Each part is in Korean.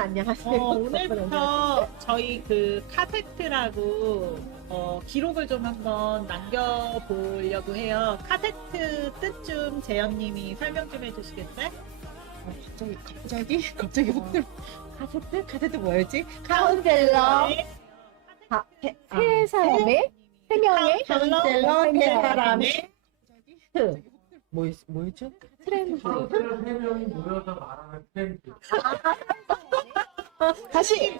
안녕하세요. 오늘부터 저희 그 카세트라고 기록을 좀 한번 남겨보려고 해요. 카세트 뜻 좀 재현님이 설명 좀 해주시겠어요? 갑자기 훅 들어. 카세트 뭐였지? 카운셀러 네. 세 사람의 세 명의 카운셀러 세 사람의 트 뭐였죠? 트렌드. 카운셀러 3명이 모여서 말하는 트렌드. 다시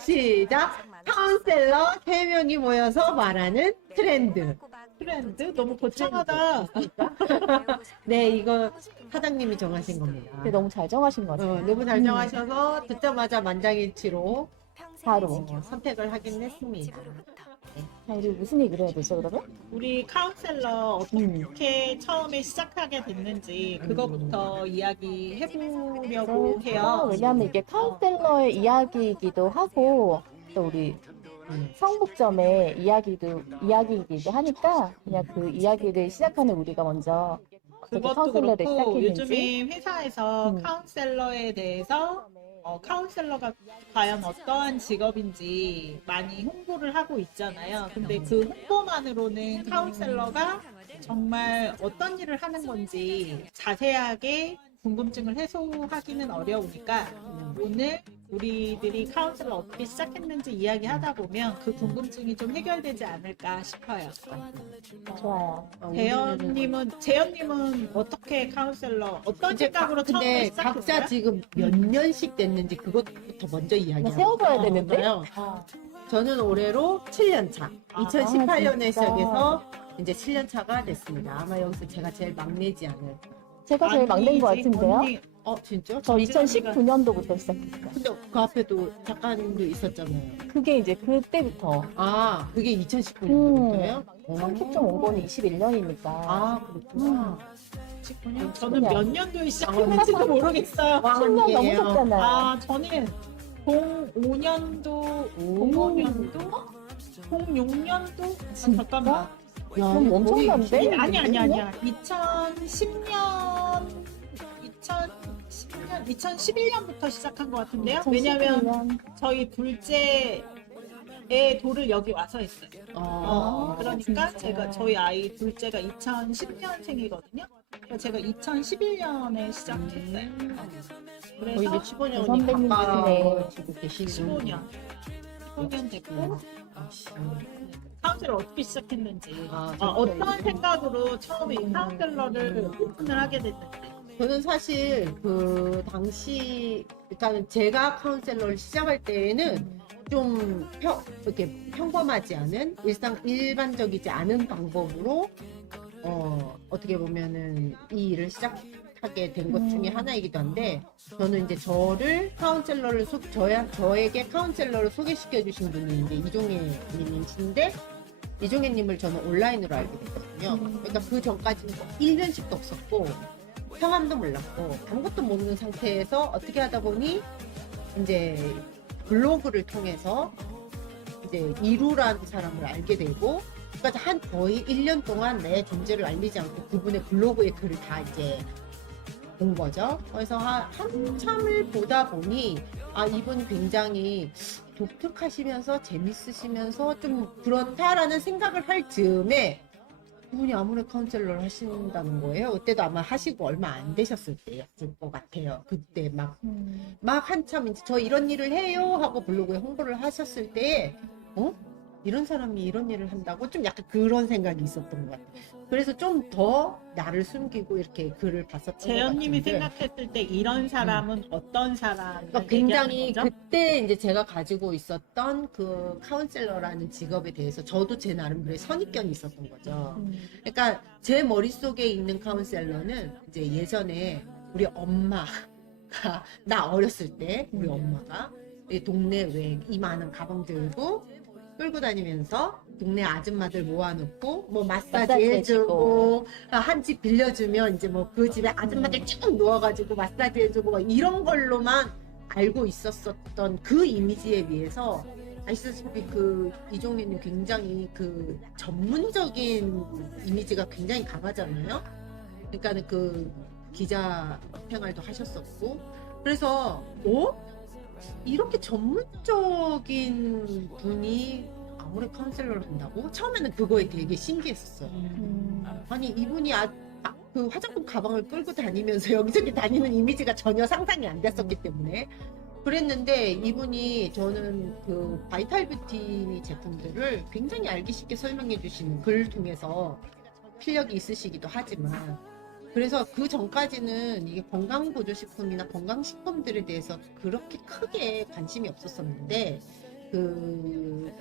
시작. 카운셀러 3명이 모여서 말하는 트렌드. 트렌드? 너무 거창하다. 네, 이거 사장님이 정하신 겁니다. 근데 너무 잘 정하신 것 같아요. 너무 잘 정하셔서 듣자마자 만장일치로 바로. 선택을 하긴 했습니다. 자, 우리 무슨 얘기를 해야 되죠, 그러면? 우리 카운셀러 어떻게 처음에 시작하게 됐는지 그거부터 이야기해보려고 해요. 왜냐하면 이게 카운셀러의 이야기이기도 하고 또 우리 성북점의 이야기이기도 하니까 그냥 그 이야기를 시작하는 우리가 먼저 어떻게 그것도 카운셀러를 그렇고 시작했는지. 요즘에 회사에서 카운셀러에 대해서 카운셀러가 과연 어떠한 직업인지 많이 홍보를 하고 있잖아요. 근데 그 홍보만으로는 카운셀러가 정말 어떤 일을 하는 건지 자세하게 궁금증을 해소하기는 어려우니까 오늘 우리들이 카운셀러 어떻게 시작했는지 이야기하다 보면 그 궁금증이 좀 해결되지 않을까 싶어요. 좋아요. 재현님은 어떻게 카운셀러 어떤 생각으로 처음에 근데 시작했어요? 각자 지금 몇 년씩 됐는지 그것부터 먼저 이야기하고 세워봐야 되는데. 저는 올해로 7년 차. 2018년에 진짜. 시작해서 이제 7년 차가 됐습니다. 아마 여기서 제가 제일 막내지 않을. 제가 제일 막내인 것 같은데요. 언니, 진짜? 저 2019년도부터 시작했어요. 근데 그 앞에도 작가님도 있었잖아요. 그게 이제 그때부터 그게 2019년도부터예요? 30.5번이 21년이니까. 그렇구나. 저는 몇 년도에 시작했는지도 모르겠어요. 10년 넘으셨잖아요. 저는 05년도, 05년도, 06년도? 잠깐만. 그럼 엄청난데? 아니야. 2011년부터 시작한 것 같은데요? 왜냐면 저희 둘째의 돌을 여기 와서 했어요. 그러니까 저희 아이 둘째가 2010년생이거든요. 제가 2011년에 시작했어요. 거의 이제 그래서 15년이 선배님이시네. 가까워지고 계시는. 15년 됐고 카운셀러 어떻게 시작했는지 저 어떤 생각으로 처음에 이 카운셀러를 오픈을 하게 됐는지. 저는 사실 그 당시 일단은 제가 카운셀러를 시작할 때에는 좀 이렇게 평범하지 않은 일반적이지 않은 방법으로 어떻게 보면은 이 일을 시작하게 된 것 중에 하나이기도 한데, 저는 이제 저를 카운셀러를 저에게 카운셀러를 소개시켜 주신 분이 이제 이종혜 님이신데, 이종혜 님을 저는 온라인으로 알게 됐거든요. 그러니까 그 전까지는 1년씩도 없었고 성함도 몰랐고 아무것도 모르는 상태에서 어떻게 하다 보니 이제 블로그를 통해서 이제 이루라는 사람을 알게 되고, 그러니까 거의 1년 동안 내 존재를 알리지 않고 그분의 블로그에 글을 다 이제 본 거죠. 그래서 한참을 보다 보니 이분 굉장히 독특하시면서 재밌으시면서 좀 그렇다라는 생각을 할 즈음에 이분이 아무래 카운셀러를 하신다는 거예요. 그때도 아마 하시고 얼마 안 되셨을 때였을 것 같아요. 그때 막 한참 이제 저 이런 일을 해요 하고 블로그에 홍보를 하셨을 때 이런 사람이 이런 일을 한다고 좀 약간 그런 생각이 있었던 것 같아요. 그래서 좀 더 나를 숨기고 이렇게 글을 봤었던 것 같은데, 재현님이 생각했을 때 이런 사람은 어떤 사람을 그러니까 굉장히 얘기하는 거죠? 그때 이제 제가 가지고 있었던 그 카운셀러라는 직업에 대해서 저도 제 나름대로의 선입견이 있었던 거죠. 그러니까 제 머릿속에 있는 카운셀러는 이제 예전에 우리 엄마가 나 어렸을 때 우리 엄마가 이 동네 왜 이만한 가방 들고 끌고 다니면서 동네 아줌마들 모아놓고 뭐 마사지 해주고 한 집 빌려주면 이제 뭐 그 집에 아줌마들 쭉 누워가지고 마사지 해주고 막 이런 걸로만 알고 있었던 그 이미지에 비해서, 아시다시피 그 이종민이 굉장히 그 전문적인 이미지가 굉장히 강하잖아요. 그러니까는 그 기자 생활도 하셨었고, 그래서 이렇게 전문적인 분이 아무래 카운셀러를 한다고? 처음에는 그거에 되게 신기했었어요. 아니 이분이 그 화장품 가방을 끌고 다니면서 여기저기 다니는 이미지가 전혀 상상이 안 됐었기 때문에 그랬는데 이분이 저는 그 바이탈 뷰티 제품들을 굉장히 알기 쉽게 설명해 주시는 글을 통해서 필력이 있으시기도 하지만 그래서 그 전까지는 이게 건강보조식품이나 건강식품들에 대해서 그렇게 크게 관심이 없었었는데 그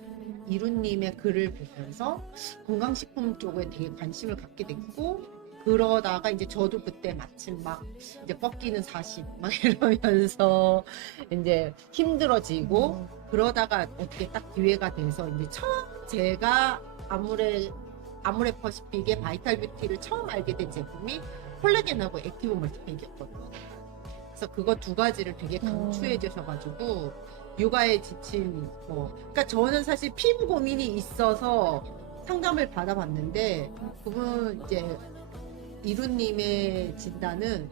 이루님의 글을 보면서 건강식품 쪽에 되게 관심을 갖게 됐고 그러다가 이제 저도 그때 마침 막 이제 꺾이는 40 막 이러면서 이제 힘들어지고 그러다가 어떻게 딱 기회가 돼서 이제 처음 제가 아모레 퍼시픽의 바이탈 뷰티를 처음 알게 된 제품이 콜라겐하고 액티브 멀티팩이었거든요. 그래서 그거 두 가지를 되게 강추해 주셔가지고 육아에 지친 그러니까 저는 사실 피부 고민이 있어서 상담을 받아봤는데 그분 이제 이루님의 진단은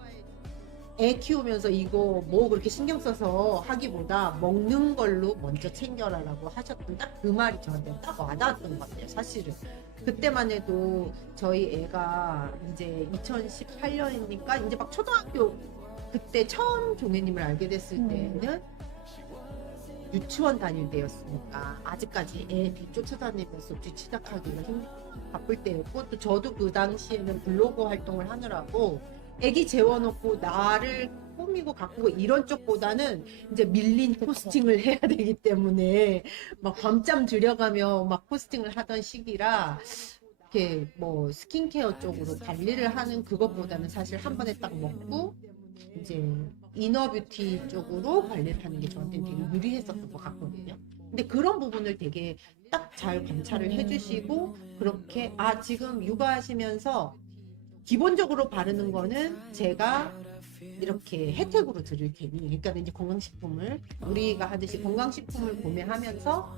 애 키우면서 이거 뭐 그렇게 신경 써서 하기보다 먹는 걸로 먼저 챙겨라라고 하셨던 딱 그 말이 저한테 딱 와닿았던 것 같아요. 사실은 그때만 해도 저희 애가 이제 2018년이니까 이제 막 초등학교 그때 처음 종애님을 알게 됐을 때는 유치원 다닐 때였으니까 아직까지 애 뒤쫓아다니면서 뒤치닥하기가 바쁠 때였고 또 저도 그 당시에는 블로그 활동을 하느라고 애기 재워놓고 나를 꾸미고 가꾸고 이런 쪽보다는 이제 밀린 포스팅을 해야 되기 때문에 막 밤잠 들여가며 막 포스팅을 하던 시기라 이렇게 뭐 스킨케어 쪽으로 관리를 하는 그것보다는 사실 한 번에 딱 먹고 이제 이너 뷰티 쪽으로 관리를 하는 게 저한테는 되게 유리했었던 것 같거든요. 근데 그런 부분을 되게 딱 잘 관찰을 해주시고 그렇게 지금 육아하시면서 기본적으로 바르는 거는 제가 이렇게 혜택으로 드릴 테니 그러니까 이제 건강식품을 우리가 하듯이 건강식품을 구매하면서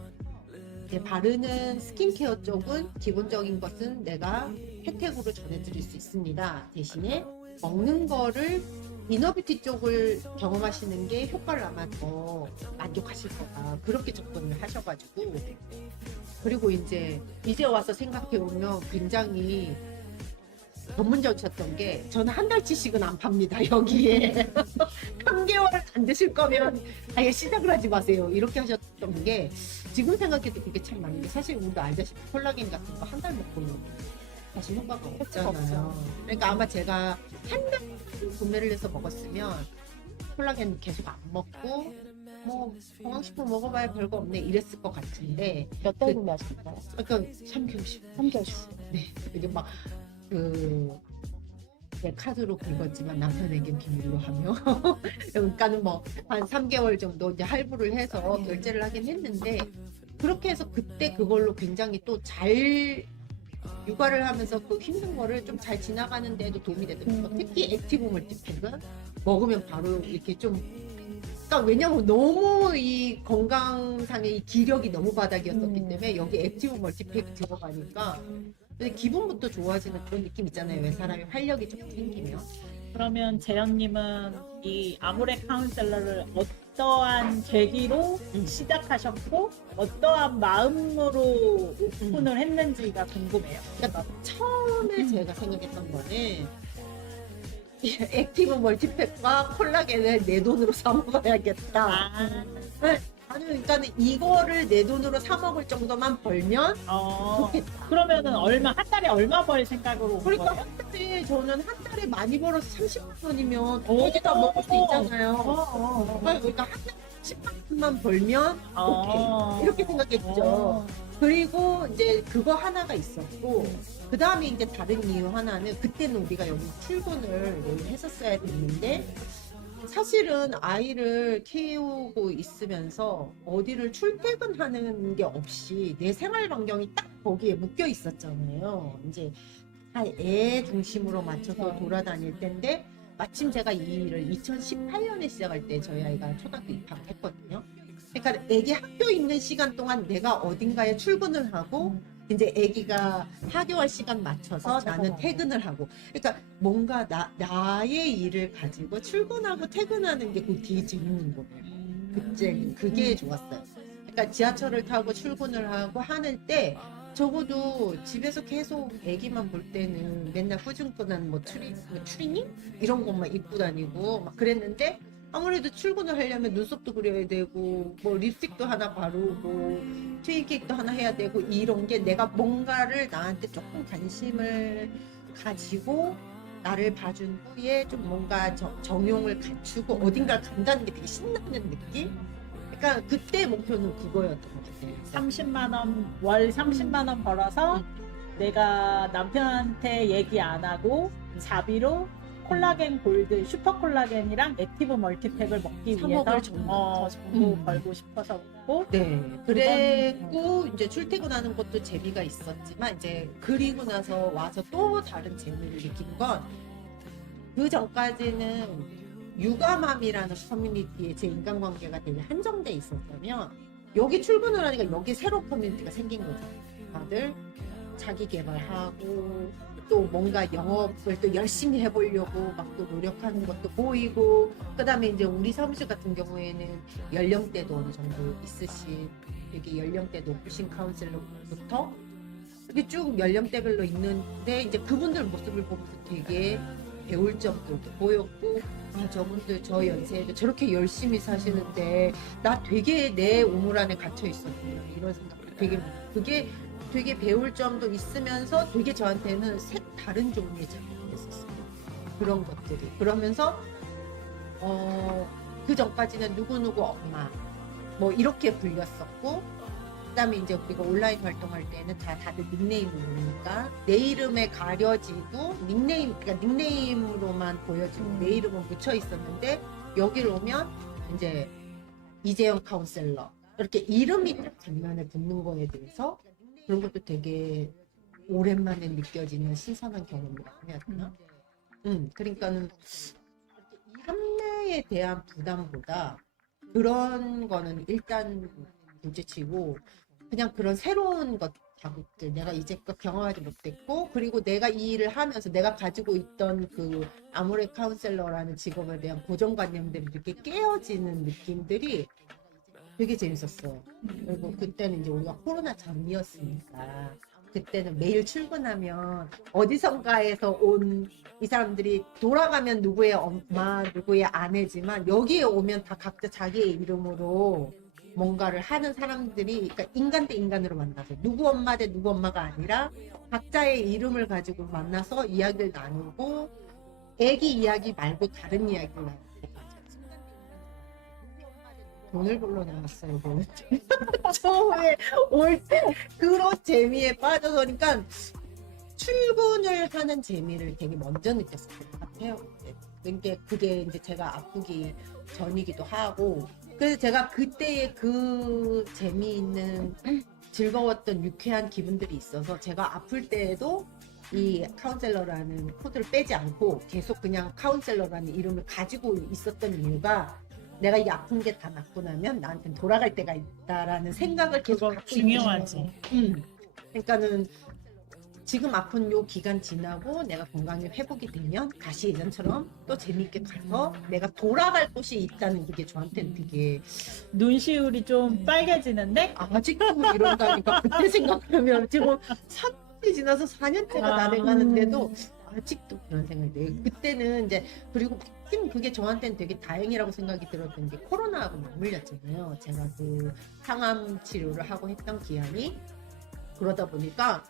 이제 바르는 스킨케어 쪽은 기본적인 것은 내가 혜택으로 전해드릴 수 있습니다. 대신에 먹는 거를 이너뷰티 쪽을 경험하시는 게 효과를 아마 더 만족하실 거다. 그렇게 접근을 하셔가지고 그리고 이제 와서 생각해보면 굉장히 전문적이셨던 게 저는 한 달치씩은 안 팝니다. 여기에 3개월을 안 드실 거면 아예 시작을 하지 마세요. 이렇게 하셨던 게 지금 생각해도 그게 참 많은 게 사실 우리도 알다시피 콜라겐 같은 거 한 달 먹고는 사실 효과가 없잖아요. 그러니까 아마 제가 한 달 구매를 해서 먹었으면 콜라겐 계속 안 먹고 뭐 건강식품 먹어봐야 별거 없네 이랬을 것 같은데 몇 달 구매하셨나요? 그러니까 3개월씩 3개월씩. 네 이게 막 내 카드로 긁었지만 남편에겐 비밀로 하며 그러니까는 뭐 한 3개월 정도 이제 할부를 해서 결제를 하긴 했는데 그렇게 해서 그때 그걸로 굉장히 또 잘 육아를 하면서 그 힘든 거를 좀 잘 지나가는 데도 도움이 되더라고요. 특히 액티브 멀티팩은 먹으면 바로 이렇게 좀 그러니까 왜냐면 너무 이 건강상의 이 기력이 너무 바닥이었었기 때문에 여기 액티브 멀티팩이 들어가니까 근데 기분부터 좋아지는 그런 느낌 있잖아요. 왜 사람이 활력이 좀 생기면. 그러면 재현님은 이 아모레 카운셀러를 어떠한 계기로 시작하셨고 어떠한 마음으로 오픈을 했는지가 궁금해요. 그러니까 처음에 제가 생각했던 거는 액티브 멀티팩과 콜라겐을 내 돈으로 사 먹어야겠다. 아니 그러니까는 이거를 내 돈으로 사 먹을 정도만 벌면 좋겠다. 그러면은 한 달에 얼마 벌 생각으로 온 그러니까 거예요? 한 달에 저는 한 달에 많이 벌어서 30만 원이면 거기 다 먹을 수 있잖아요. 그러니까 한 달에 10만 원만 벌면 오케이 이렇게 생각했죠. 그리고 이제 그거 하나가 있었고 그 다음에 이제 다른 이유 하나는 그때는 우리가 여기 출근을 매일 했었어야 됐는데 사실은 아이를 키우고 있으면서 어디를 출퇴근하는 게 없이 내 생활 반경이 딱 거기에 묶여 있었잖아요. 이제 애 중심으로 맞춰서 돌아다닐 때인데 마침 제가 이 일을 2018년에 시작할 때 저희 아이가 초등학교 입학을 했거든요. 그러니까 애기 학교 있는 시간 동안 내가 어딘가에 출근을 하고 이제 아기가 하교할 시간 맞춰서 나는 퇴근을 하고 그러니까 뭔가 나의 일을 가지고 출근하고 퇴근하는 게 그 되게 재밌는 거예요. 그게 좋았어요. 그러니까 지하철을 타고 출근을 하고 하는 때 적어도 집에서 계속 애기만 볼 때는 맨날 후줄근한 뭐 추리닝 이런 것만 입고 다니고 막 그랬는데 아무래도 출근을 하려면 눈썹도 그려야 되고 뭐 립스틱도 하나 바르고 트윈케이크도 하나 해야 되고 이런 게 내가 뭔가를 나한테 조금 관심을 가지고 나를 봐준 후에 좀 뭔가 정용을 갖추고 어딘가를 간다는 게 되게 신나는 느낌? 그러니까 그때 목표는 그거였던 것 같아요. 30만 원, 월 30만 원 벌어서 내가 남편한테 얘기 안 하고 자비로 콜라겐 골드, 슈퍼 콜라겐이랑 액티브 멀티팩을 먹기 위해서 3억을 정도 벌고 싶어서 먹고 네. 그랬고 이제 출퇴근하는 것도 재미가 있었지만 이제 그리고 나서 와서 또 다른 재미를 느낀 건 그 전까지는 육아맘이라는 커뮤니티에 제 인간관계가 되게 한정돼 있었다면 여기 출근을 하니까 여기 새로운 커뮤니티가 생긴 거죠. 다들 자기 개발하고 또 뭔가 영업을 또 열심히 해보려고 막 또 노력하는 것도 보이고 그다음에 이제 우리 사무실 같은 경우에는 연령대도 어느 정도 있으신 되게 연령대 높으신 카운셀러부터 이렇게 쭉 연령대별로 있는데 이제 그분들 모습을 보면서 되게 배울 점도 이렇게 보였고 아 저분들 저 연세에도 저렇게 열심히 사시는데 나 되게 내 우물 안에 갇혀 있었구나 이런 생각도 되게 그게 되게 배울 점도 있으면서 되게 저한테는 다른 종류의 작품이었어요. 그런 것들이. 그러면서 그 전까지는 누구누구 엄마 뭐 이렇게 불렸었고 그다음에 이제 우리가 온라인 활동할 때는 다들 닉네임을 부르니까 내 이름에 가려지고 그러니까 닉네임으로만 보여지고 내 이름은 묻혀 있었는데 여기를 오면 이제 이재영 카운셀러 이렇게 이름이 딱 뒷면에 붙는 거에 대해서 그런 것도 되게 오랜만에 느껴지는 신선한 경험이라고 해야 되나? 그러니까는 판매에 대한 부담보다 그런 거는 일단 둘째치고 그냥 그런 새로운 자극들 내가 이제껏 경험하지 못했고 그리고 내가 이 일을 하면서 내가 가지고 있던 그 아모레 카운셀러라는 직업에 대한 고정관념들이 이렇게 깨어지는 느낌들이 되게 재밌었어. 그리고 그때는 이제 우리가 코로나 전이었으니까 그때는 매일 출근하면 어디선가에서 온 이 사람들이 돌아가면 누구의 엄마, 누구의 아내지만 여기에 오면 다 각자 자기의 이름으로 뭔가를 하는 사람들이 그러니까 인간 대 인간으로 만나서 누구 엄마 대 누구 엄마가 아니라 각자의 이름을 가지고 만나서 이야기를 나누고 애기 이야기 말고 다른 이야기를 나누고 돈을 벌러 나왔어요. 처음에 올 때 그런 재미에 빠져서 그러니까 출근을 하는 재미를 되게 먼저 느꼈을 것 같아요. 그게 이제 제가 아프기 전이기도 하고 그래서 제가 그때의 그 재미있는 즐거웠던 유쾌한 기분들이 있어서 제가 아플 때에도 이 카운셀러라는 코드를 빼지 않고 계속 그냥 카운셀러라는 이름을 가지고 있었던 이유가 내가 이 아픈 게 다 낫고 나면 나한테는 돌아갈 때가 있다라는 생각을 계속 그거 갖고 중요하지. 그러니까는 지금 아픈 요 기간 지나고 내가 건강이 회복이 되면 다시 예전처럼 또 재밌게 가서 내가 돌아갈 곳이 있다는 게 저한테는 되게 눈시울이 좀 빨개지는데 아직도 이런다니까 그때 생각하면 지금 3년이 지나서 4년째가 다 돼가는데도 아직도 그런 생각이 들어요. 그때는 이제 그리고 마침 그게 저한테는 되게 다행이라고 생각이 들었던 게 코로나하고 맞물렸잖아요. 제가 그 항암 치료를 하고 했던 기한이 그러다 보니까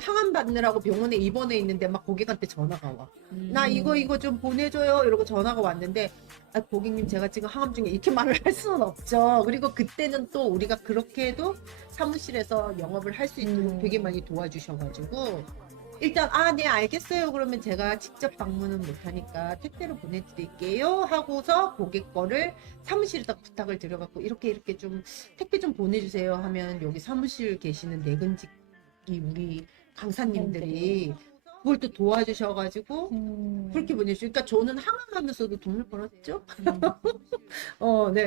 항암 받느라고 병원에 입원해 있는데 막 고객한테 전화가 와. 나 이거 좀 보내줘요. 이러고 전화가 왔는데 아, 고객님 제가 지금 항암 중에 이렇게 말을 할 수는 없죠. 그리고 그때는 또 우리가 그렇게 해도 사무실에서 영업을 할 수 있도록 되게 많이 도와주셔가지고 일단 네 알겠어요. 그러면 제가 직접 방문은 못하니까 택배로 보내드릴게요 하고서 고객 거를 사무실에다 부탁을 드려갖고 이렇게 좀 택배 좀 보내주세요 하면 여기 사무실 계시는 내근직이 우리 강사님들이 그걸 또 도와주셔가지고 그렇게 보내주니까 저는 항암하면서도 돈을 벌었죠. 네.